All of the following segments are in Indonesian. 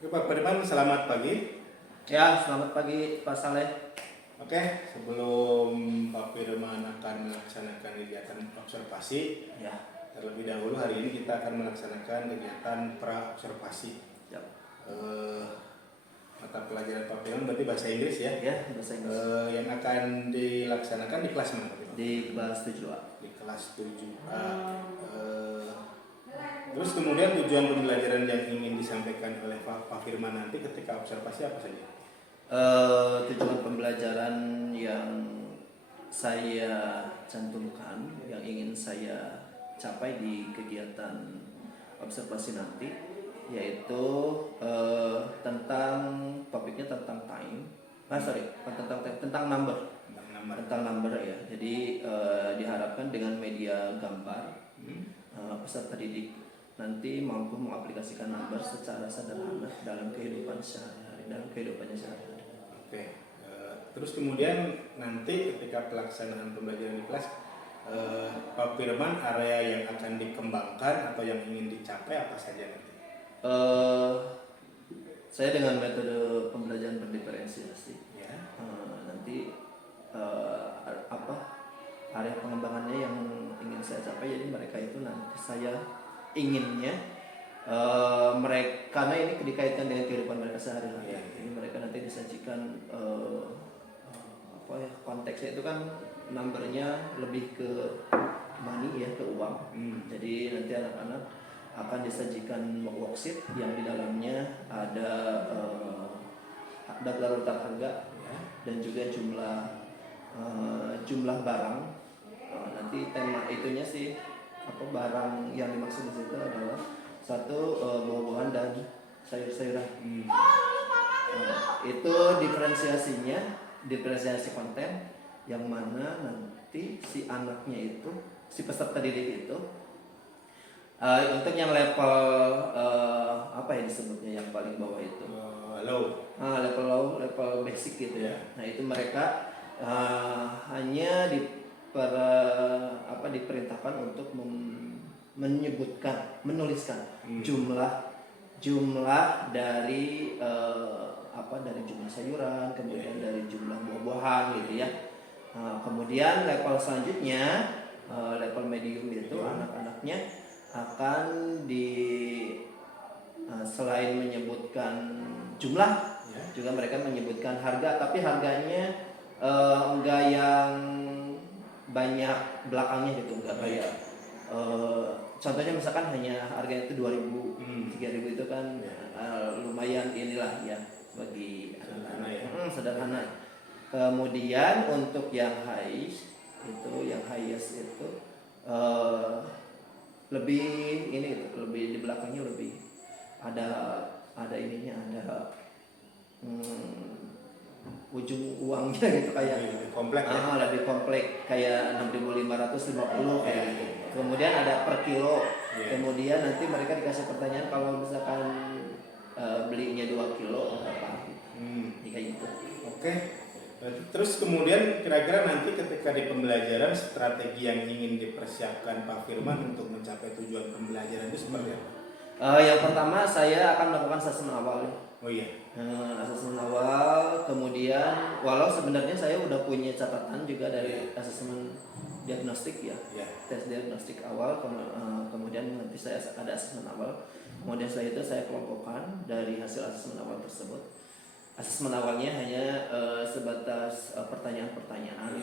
Oke, Pak Firman, selamat pagi. Ya, selamat pagi Pak Saleh. Oke, sebelum Pak Firman akan melaksanakan kegiatan observasi, Ya, terlebih dahulu hari ini kita akan melaksanakan kegiatan pra-observasi. ya, Eh, Mata pelajaran Pak Firman berarti bahasa Inggris ya? ya bahasa Inggris. Yang akan dilaksanakan di kelas mana, Pak Firman? Di kelas 7A. Di kelas 7A. Terus kemudian tujuan pembelajaran yang ingin disampaikan oleh Pak Firman nanti ketika observasi apa saja? Tujuan pembelajaran yang saya cantumkan, yang ingin saya capai di kegiatan observasi nanti, yaitu tentang topiknya tentang time. Tentang number. Tentang number ya. Jadi diharapkan dengan media gambar peserta didik nanti mampu mengaplikasikan number secara sederhana dalam kehidupan sehari-hari, dalam kehidupannya sehari-hari. Oke. Terus kemudian nanti ketika pelaksanaan pembelajaran di kelas, Pak Firman, area yang akan dikembangkan atau yang ingin dicapai apa saja nanti? Saya dengan metode pembelajaran berdiferensiasi. Ya. Nanti area pengembangannya yang ingin saya capai, jadi mereka itu nanti saya inginnya mereka, karena ini dikaitkan dengan kehidupan mereka sehari-hari. Ini mereka nanti disajikan konteksnya itu kan numbernya lebih ke money ya, ke uang. Jadi nanti anak-anak akan disajikan worksheet yang di dalamnya ada daftar harga dan juga jumlah barang. Nanti tema itunya sih barang yang dimaksud di situ adalah satu buah-buahan dan sayur-sayuran. Itu diferensiasi konten yang mana nanti si anaknya itu, si peserta didik itu untuk yang level disebutnya yang paling bawah itu level low, level basic gitu ya. Nah itu mereka hanya diperintahkan untuk menuliskan jumlah dari dari jumlah sayuran, kemudian dari jumlah buah-buahan gitu ya. Kemudian level selanjutnya, level medium itu anak-anaknya akan selain menyebutkan jumlah, juga mereka menyebutkan harga, tapi harganya enggak yang banyak belakangnya gitu, enggak kayak contohnya misalkan hanya harganya itu 2.000, 3.000 itu kan lumayan inilah ya bagi sederhana. Kemudian untuk yang highest itu lebih ini, lebih di belakangnya lebih ada ininya, ada ujung uangnya gitu, kayak lebih kompleks lebih kompleks kayak 6.550 kayak gitu. Kemudian ada per kilo. Kemudian nanti mereka dikasih pertanyaan kalau misalkan belinya 2 kilo berapa kayak gitu. Oke. Terus kemudian kira-kira nanti ketika di pembelajaran strategi yang ingin dipersiapkan Pak Firman untuk mencapai tujuan pembelajaran itu seperti apa? Yang pertama saya akan melakukan assessment awal. Assessment awal, kemudian walau sebenarnya saya udah punya catatan juga dari assessment diagnostik ya, tes diagnostik awal, kemudian nanti saya ada assessment awal, kemudian setelah itu saya kelompokkan dari hasil assessment awal tersebut. Assessment awalnya hanya sebatas pertanyaan-pertanyaan,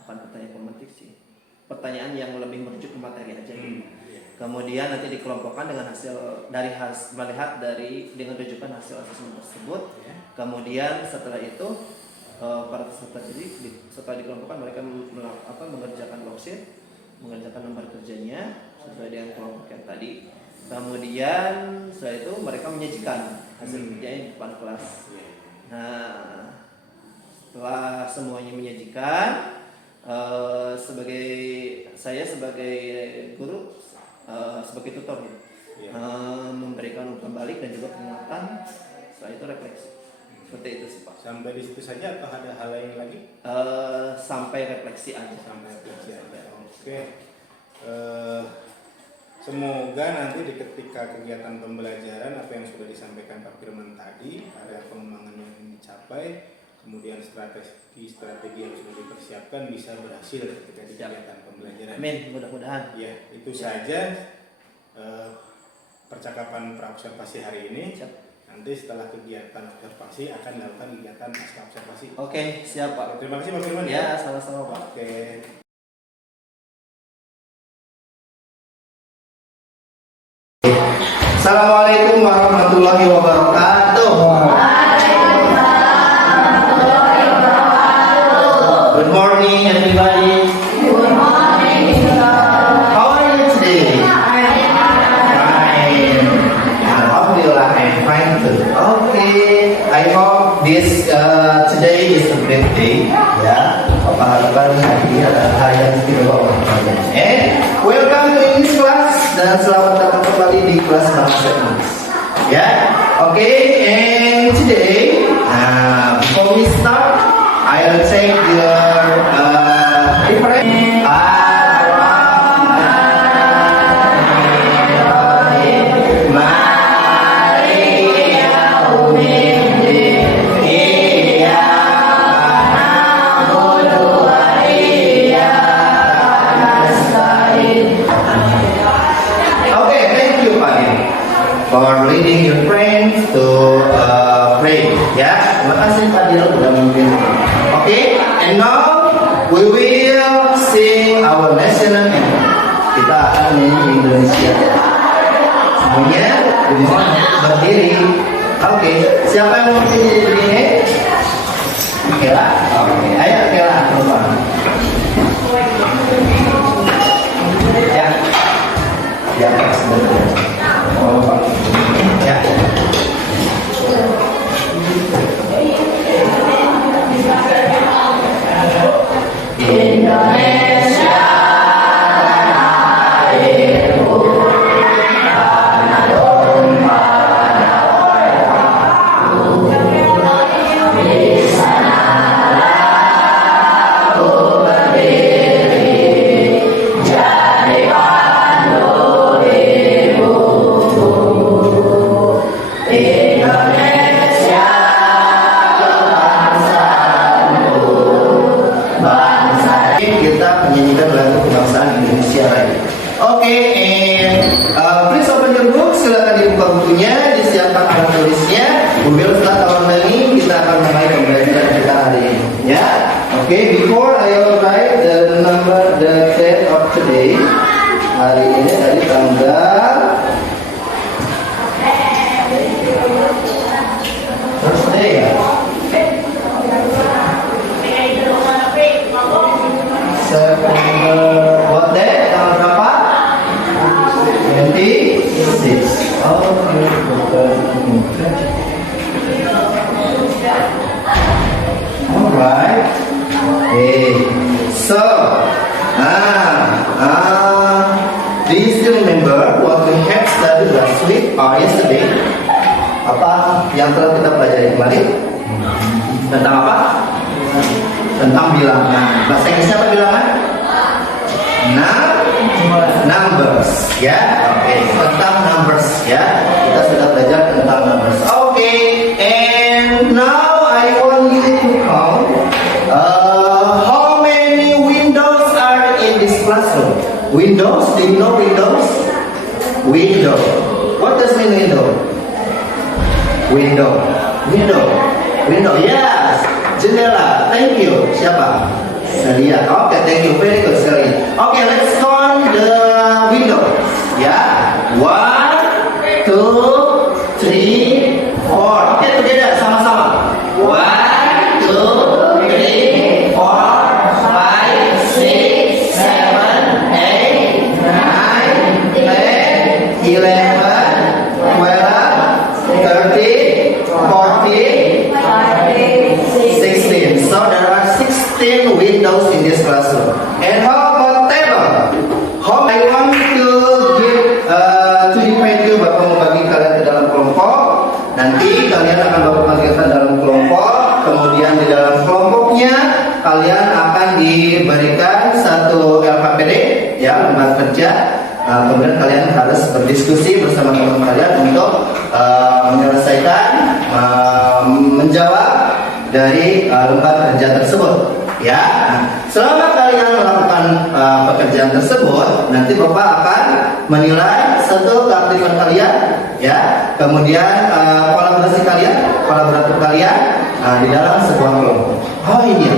bukan pertanyaan pemetik sih, pertanyaan yang lebih merujuk ke materi aja. Kemudian nanti dikelompokkan dengan melihat dengan rujukan hasil asesmen tersebut. Kemudian setelah itu para peserta didik setelah dikelompokkan mereka mengerjakan worksheet, mengerjakan lembar kerjanya sesuai dengan kelompok yang tadi. Kemudian setelah itu mereka menyajikan hasil kerjanya di depan kelas. Nah, setelah semuanya menyajikan, sebagai guru, sebagai tutor memberikan umpan balik dan juga penguatan. Setelah itu refleksi. Seperti itu sih Pak. Sampai di situ saja atau ada hal lain lagi? Sampai refleksi aja. Oke. semoga nanti di ketika kegiatan pembelajaran apa yang sudah disampaikan Pak Firman tadi, area pengembangan yang ingin dicapai, kemudian strategi yang sudah dipersiapkan bisa berhasil ketika di kegiatan pembelajaran. Amin, mudah-mudahan. Ya, itu saja percakapan praobservasi hari ini. Nanti setelah kegiatan observasi akan dilakukan kegiatan pasca observasi. Oke, siap Pak. Terima kasih Pak Firman. Ya, sama-sama Pak. Oke. Assalamualaikum warahmatullahi wabarakatuh. Good morning everybody. Good morning. How are you today? Fine. Alhamdulillah, I'm fine too. Okay. I hope this today is a great day. Ya. Apa-apa hari adalah hari yang istimewa untuk kalian. Welcome to this class dan selamat datang kembali di kelas bahasa Inggris. Ya. Okay. And today, before we start, I'll take your reference. For leading your friends to pray, ya. Terima kasih Pak Dil sudah memimpin. Okay, and now we will sing our national anthem. Kita akan nyanyi Indonesia. Semuanya bisa berdiri. Oke, siapa yang mau berdiri? Kela. Oke, ayo Kela, coba. Ya, ya, sebentar. Ya. Indonesia airku, tanah tumpah darahku, di sanalah ku berdiri, jadi pandu hidupku. Indonesia bangsa. Kita menyanyikan lagu kebangsaan Indonesia Raya. Oke, please open your book. Silakan dibuka bukunya, disiapkan alat tulisnya. We will start our learning. Kita akan mulai pembelajaran kita hari ini. Ya, oke. Before I will write the date of today. Hari ini dari tanggal Thursday ya. September, what day? Tanggal berapa? 26. Alright. Okay. So, do you still remember what we have studied last week or yesterday? Apa yang telah kita pelajari kemarin? Tentang apa? Tentang bilangan. Bahasa Inggrisnya apa bilangan? Numbers, ya. Oke, tentang numbers, ya. Kita sudah belajar tentang numbers. Oke, and now I want you to count how many windows are in this classroom. Windows, do you know windows? Window. What does mean window? Window, yes. Jendela, thank you. Siapa? Celia. Oke, thank you. Very good, Celia. Oke, let's count the windows. Ya, 1, 2, 3, 4. Oke, together, sama-sama. 1, 2, 3, 4, 5, 6, 7, 8, 9, 10, 11, 12, 13, 14, 16. So there are 16 windows in this classroom. And how about table? How I want to give to divide you, Bapak mau bagi kalian ke dalam kelompok. Nanti kalian akan Bapak bagikan dalam kelompok. Kemudian di dalam kelompoknya kalian akan diberikan satu LKPD, ya, lembar kerja. kemudian kalian harus berdiskusi bersama teman kalian untuk menyelesaikan, menjawab dari lembar kerja tersebut. Ya, nah, selama kalian melakukan pekerjaan tersebut, nanti Bapak akan menilai satu keaktifan kalian, ya, kemudian kolaborator kalian di dalam sebuah kelompok. Oh iya,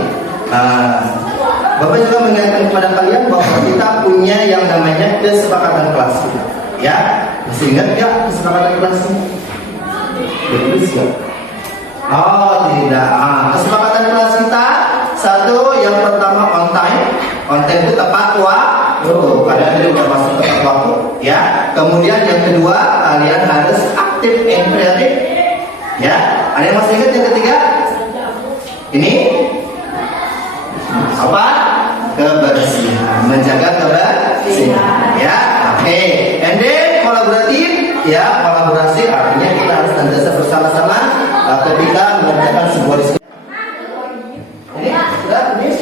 Bapak juga mengingatkan kepada kalian bahwa kita punya yang namanya kesepakatan kelas, ya. Masih ingat ya kesepakatan kelasnya? Betul. Oh tidak. Kesepakatan kelas kita satu, yang pertama on time. On time itu tepat waktu. Kalian ini udah masuk tepat waktu, ya. Kemudian yang kedua, kalian harus aktif and kreatif, ya. Ada yang masih ingat yang ketiga? Ini apa? Kebersihan, menjaga kebersihan, ya. Oke. And then kolaboratif, ya. Kolaborasi artinya kita harus senantiasa bersama-sama ketika mengerjakan sebuah diskusi. Ini sudah habis.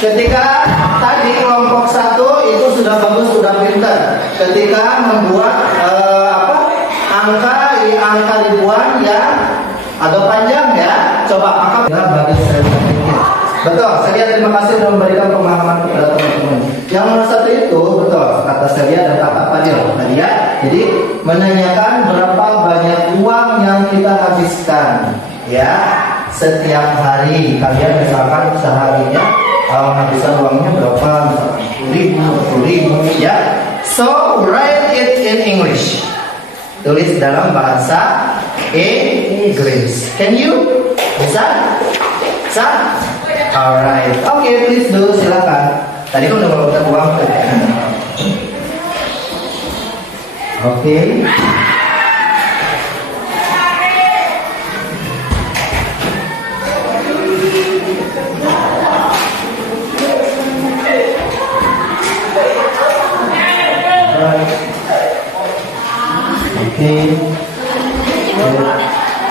Ketika tadi kelompok satu itu sudah bagus, sudah pintar. Ketika membuat angka ribuan ya atau panjang ya, coba angka bagi saya pikir. Betul, saya terima kasih sudah memberikan pemahaman kepada teman-teman. Yang nomor satu itu betul kata Celia dan kata Fadil tadi ya. Jadi menanyakan berapa banyak uang yang kita habiskan ya setiap hari. Kalian misalkan seharinya menghabiskan uangnya berapa, misalkan 10.000 ya. So write it in English. Tulis dalam bahasa Inggris. Can you? Bisa? Bisa? Alright. Oke, please do. Silakan. Tadi kan udah melakukan uang tuh. Oke. Okay.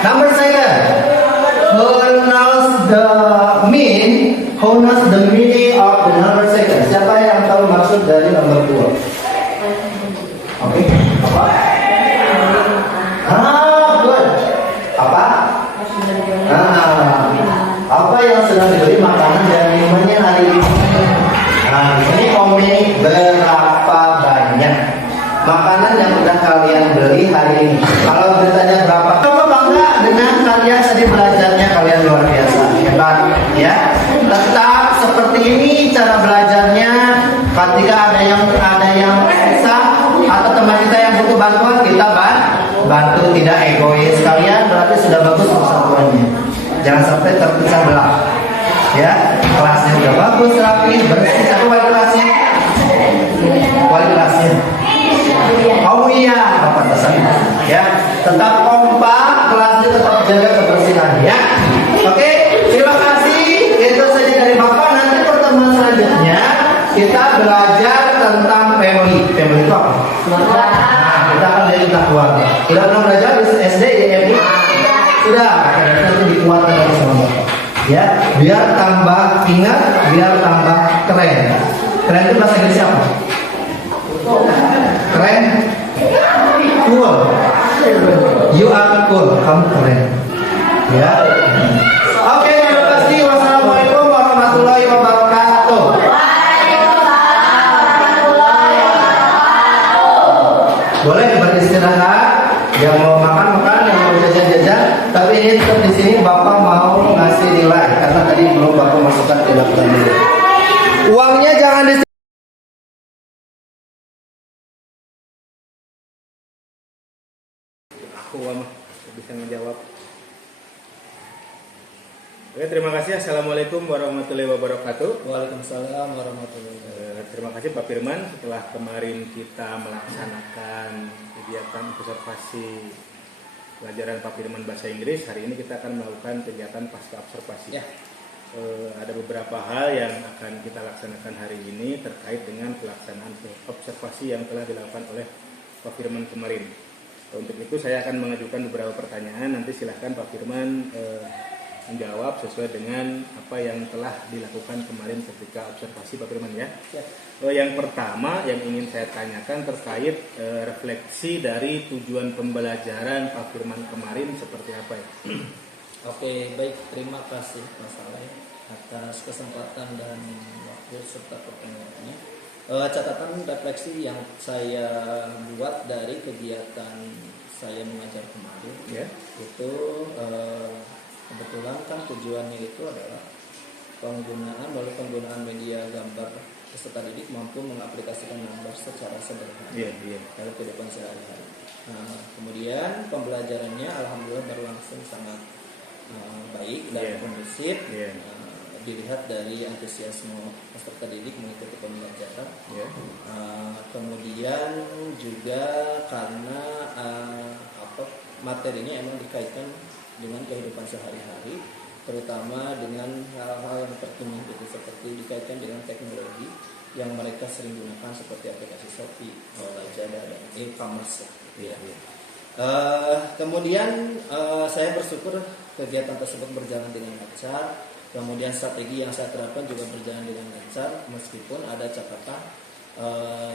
Number 7. Who knows the meaning of the number 7? Siapa yang tahu maksud dari nomor 2? Oke. Apa? Good. Apa? terpecah belah. Ya, kelasnya udah bagus, rapi, bersih. Satu wali kelasnya. Wali kelasnya. Oh iya, Bapak pesan. Ya, tetap kompak, kelasnya tetap jaga kebersihan ya. Oke, terima kasih. Itu saja dari Bapak. Nanti pertemuan selanjutnya kita belajar tentang family. Family itu apa? Nah, kita akan belajar tentang keluarga. Kita pernah belajar di SD, YMI? Sudah, kadang-kadang itu dikuatkan dari sama Bapak. Ya, biar tambah ingat, biar tambah keren. Keren itu bahasa Inggris apa? Keren? Cool. You are cool. Kamu keren. Ya. Oke, terima kasih. Wassalamualaikum warahmatullahi wabarakatuh. Boleh beristirahat. Yang mau makan, yang mau jajan-jajan. Tapi ini tetap di sini Bapak mau ngasih nilai karena tadi belum Bapak masukkan ke daftar nilai. Uangnya jangan di Aku bisa menjawab. Oke, terima kasih. Assalamualaikum warahmatullahi wabarakatuh. Waalaikumsalam warahmatullahi wabarakatuh. Terima kasih Pak Firman. Setelah kemarin kita melaksanakan kegiatan observasi pelajaran Pak Firman bahasa Inggris, hari ini kita akan melakukan kegiatan pasca observasi. Ya. Ada beberapa hal yang akan kita laksanakan hari ini terkait dengan pelaksanaan observasi yang telah dilakukan oleh Pak Firman kemarin. Untuk itu saya akan mengajukan beberapa pertanyaan. Nanti silahkan Pak Firman menjawab sesuai dengan apa yang telah dilakukan kemarin ketika observasi Pak Firman ya. Ya. Yang pertama yang ingin saya tanyakan terkait refleksi dari tujuan pembelajaran Pak Firman kemarin seperti apa ya? Oke, baik. Terima kasih Mas Alay atas kesempatan dan waktu serta pertanyaannya. Catatan refleksi yang saya buat dari kegiatan saya mengajar kemarin itu kebetulan kan tujuannya itu adalah melalui penggunaan media gambar peserta didik mampu mengaplikasikan gambar secara sederhana dalam kehidupan sehari-hari. Kemudian pembelajarannya alhamdulillah berlangsung sangat baik dan kondusif. Dilihat dari antusiasme peserta didik mengikuti pembelajaran. Kemudian juga karena materinya emang dikaitkan dengan kehidupan sehari-hari, terutama dengan hal-hal yang terkini gitu, seperti dikaitkan dengan teknologi yang mereka sering gunakan seperti aplikasi Shopee, Lazada dan e-commerce. Kemudian saya bersyukur kegiatan tersebut berjalan dengan lancar. Kemudian strategi yang saya terapkan juga berjalan dengan lancar, meskipun ada catatan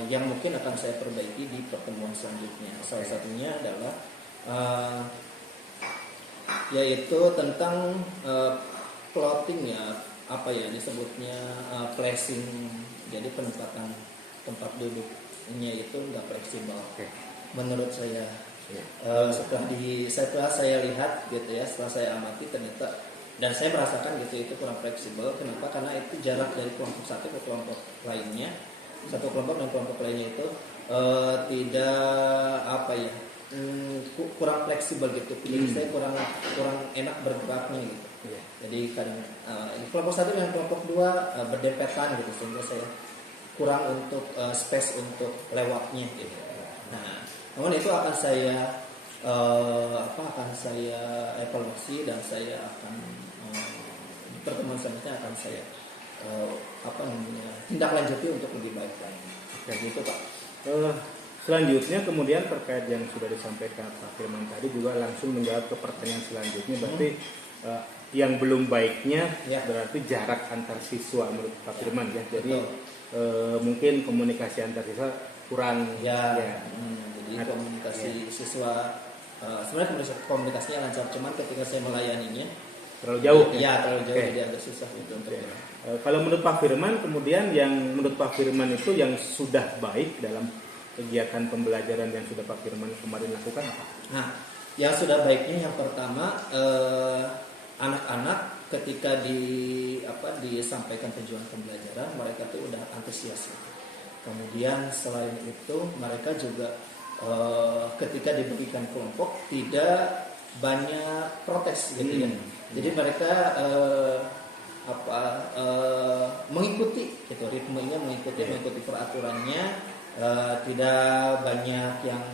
yang mungkin akan saya perbaiki di pertemuan selanjutnya. Salah satunya adalah yaitu tentang plotting ya, apa ya disebutnya placing. Jadi penempatan tempat duduknya itu nggak fleksibel. Menurut saya setelah saya lihat gitu ya, setelah saya amati ternyata dan saya merasakan gitu itu kurang fleksibel. Kenapa? Karena itu jarak dari kelompok satu ke kelompok lainnya, satu kelompok dan kelompok lainnya itu tidak kurang fleksibel gitu. Jadi saya kurang enak bergeraknya gitu. Jadi kadang kelompok satu dan kelompok dua berdempetan gitu, sehingga saya kurang untuk space untuk lewatnya gitu. Nah, namun itu akan saya evaluasi dan saya akan pertemuan selanjutnya akan saya tindak lanjuti untuk lebih baik lagi. Gitu Pak. Selanjutnya kemudian terkait yang sudah disampaikan Pak Firman tadi juga langsung menjawab ke pertanyaan selanjutnya. Berarti yang belum baiknya berarti jarak antar siswa menurut Pak Firman ya. Jadi mungkin komunikasi antar siswa kurang jadi komunikasi siswa sebenarnya komunikasinya lancar, cuman ketika saya melayaninya terlalu jauh jadi agak susah gitu untuk kalau menurut Pak Firman kemudian yang menurut Pak Firman itu yang sudah baik dalam kegiatan pembelajaran yang sudah Pak Firman kemarin lakukan apa? Nah, yang sudah baiknya yang pertama anak-anak ketika disampaikan tujuan pembelajaran mereka tuh udah antusias. Kemudian selain itu mereka juga ketika diberikan kelompok tidak banyak protes gitu ya. Jadi mereka mengikuti gitu, ritmenya mengikuti peraturannya, tidak banyak yang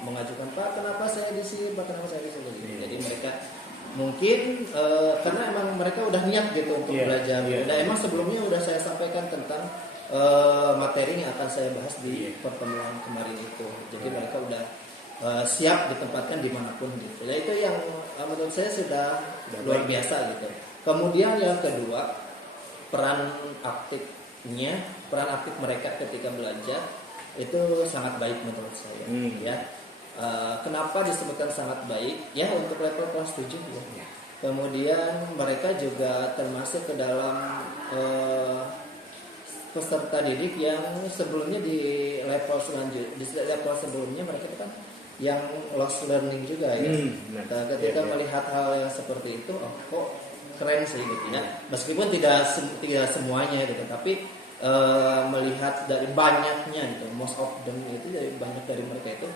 mengajukan Pak kenapa saya di sini, Pak kenapa saya di sini. Jadi mereka mungkin karena emang mereka udah niat gitu untuk belajar. Dan emang sebelumnya udah saya sampaikan tentang materi yang akan saya bahas di pertemuan kemarin itu. Jadi mereka udah siap ditempatkan dimanapun gitu. Ya itu yang menurut saya sudah luar biasa gitu. Kemudian yang kedua, peran aktif mereka ketika belajar itu sangat baik menurut saya. Ya. Kenapa disebutkan sangat baik? Ya untuk level kelas 7 ya. Kemudian mereka juga termasuk ke dalam peserta didik yang sebelumnya di level sebelumnya mereka kan yang lost learning juga ya. Nah, ketika melihat hal yang seperti itu, kok keren sih gitu ya. Meskipun tidak semuanya gitu, tapi melihat dari banyaknya gitu, most of them itu dari banyak dari mereka itu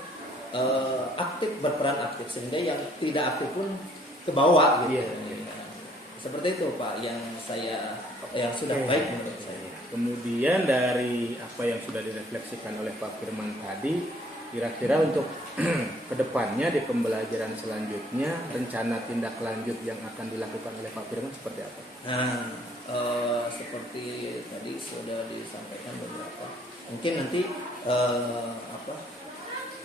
berperan aktif sehingga yang tidak aktif pun ke bawah gitu. Seperti itu Pak yang sudah baik menurut saya. Kemudian dari apa yang sudah direfleksikan oleh Pak Firman tadi, kira-kira untuk kedepannya di pembelajaran selanjutnya rencana tindak lanjut yang akan dilakukan oleh Pak Firman seperti apa? Nah, seperti tadi sudah disampaikan beberapa. Mungkin nanti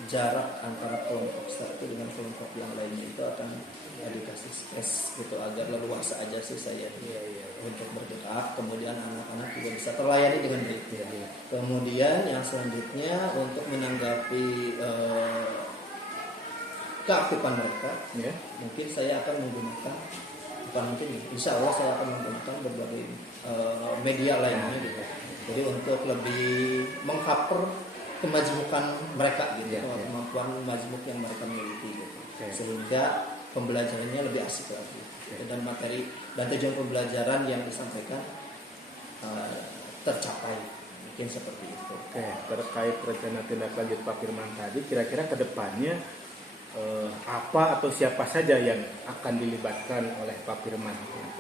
jarak antara kelompok satu dengan kelompok yang lainnya itu akan dikasih space gitu agar leluasa aja sih saya untuk bergerak. Kemudian anak-anak juga bisa terlayani dengan baik. Kemudian yang selanjutnya untuk menanggapi keaktifan mereka, mungkin saya akan menggunakan insya Allah saya akan menggunakan berbagai media lainnya gitu. Jadi untuk lebih mengcover kemajmukan mereka gitu, kemampuan majmuk yang mereka miliki gitu. Sehingga pembelajarannya lebih asik lagi dan materi dan tujuan pembelajaran yang disampaikan tercapai, mungkin seperti itu. Terkait rencana tindak lanjut Pak Firman tadi, kira-kira kedepannya apa atau siapa saja yang akan dilibatkan oleh Pak Firman,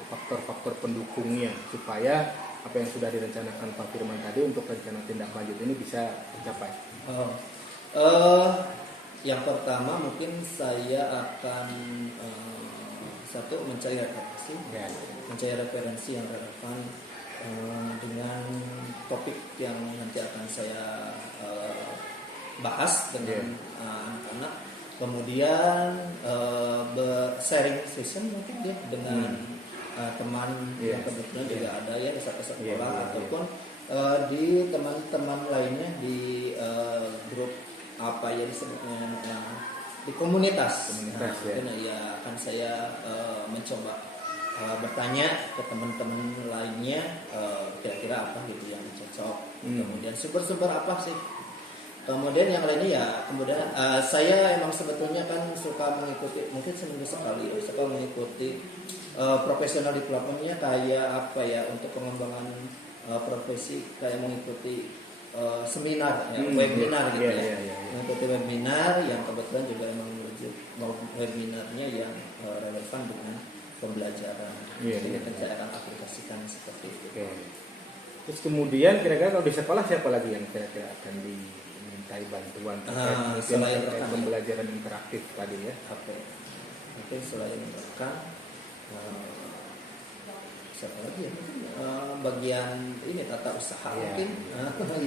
faktor-faktor pendukungnya supaya apa yang sudah direncanakan Pak Firman tadi untuk rencana tindak lanjut ini bisa tercapai? Yang pertama mungkin saya akan mencari referensi yang relevan dengan topik yang nanti akan saya bahas dengan anak-anak. Kemudian sharing session mungkin ya dengan teman yang kebetulan juga ada ya di satu sekolah ataupun di teman-teman lainnya di grup apa ya disebutnya di komunitas. Ya akan saya mencoba bertanya ke teman-teman lainnya kira-kira apa gitu yang cocok. Kemudian sumber-sumber apa sih. Kemudian yang lainnya ya kemudian saya emang sebetulnya kan suka mengikuti mungkin seminggu sekali suka mengikuti profesional development-nya kayak apa ya untuk pengembangan profesi kayak mengikuti seminar webinar gitu mengikuti webinar yang kebetulan juga emang merujuk webinarnya yang relevan dengan pembelajaran. Jadi saya akan aplikasikan seperti itu. Terus kemudian kira-kira kalau di sekolah siapa lagi yang kira-kira akan dimintai bantuan terkait pembelajaran interaktif tadi ya? Oke, selain rekan siapa lagi ya? Bagian ini tata usaha mungkin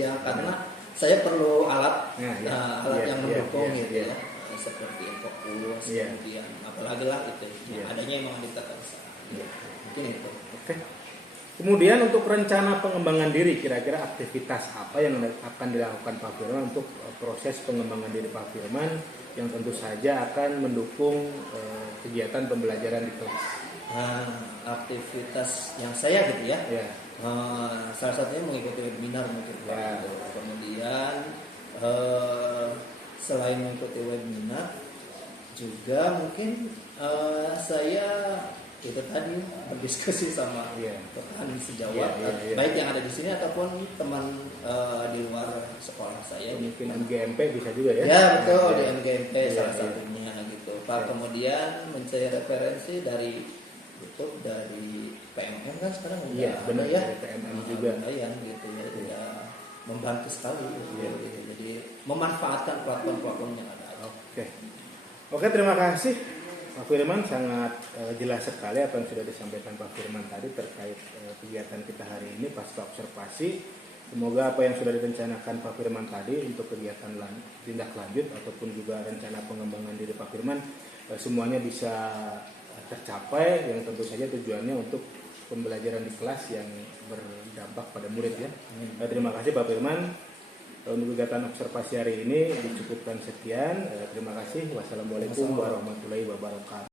ya karena saya perlu alat yang mendukung gitu ya seperti fokus kemudian apalagi lah itu adanya emang di tata usaha mungkin itu. Kemudian untuk rencana pengembangan diri kira-kira aktivitas apa yang akan dilakukan Pak Firman untuk proses pengembangan diri Pak Firman yang tentu saja akan mendukung kegiatan pembelajaran di kelas. Aktivitas yang saya gitu ya. Salah satunya mengikuti webinar mungkin. Kemudian selain mengikuti webinar juga mungkin saya itu tadi berdiskusi sama rekan sejawat baik yang ada di sini ataupun teman di luar sekolah saya. Mungkin MGMP bisa juga ya? Ya betul di MGMP salah satunya gitu Pak. Kemudian mencari referensi dari tutup dari PMM kan sekarang Iya, udah benar ada ya, PMM juga. lumayan gitu ya, udah membantu sekali gitu. Jadi memanfaatkan platform-platform yang ada. Oke, terima kasih Pak Firman, sangat jelas sekali apa yang sudah disampaikan Pak Firman tadi terkait kegiatan kita hari ini pasca observasi. Semoga apa yang sudah direncanakan Pak Firman tadi untuk kegiatan tindak lanjut ataupun juga rencana pengembangan diri Pak Firman semuanya bisa tercapai, yang tentu saja tujuannya untuk pembelajaran di kelas yang berdampak pada murid ya. Terima kasih Pak Firman. Untuk kegiatan observasi hari ini dicukupkan sekian. Terima kasih. Wassalamualaikum warahmatullahi wabarakatuh.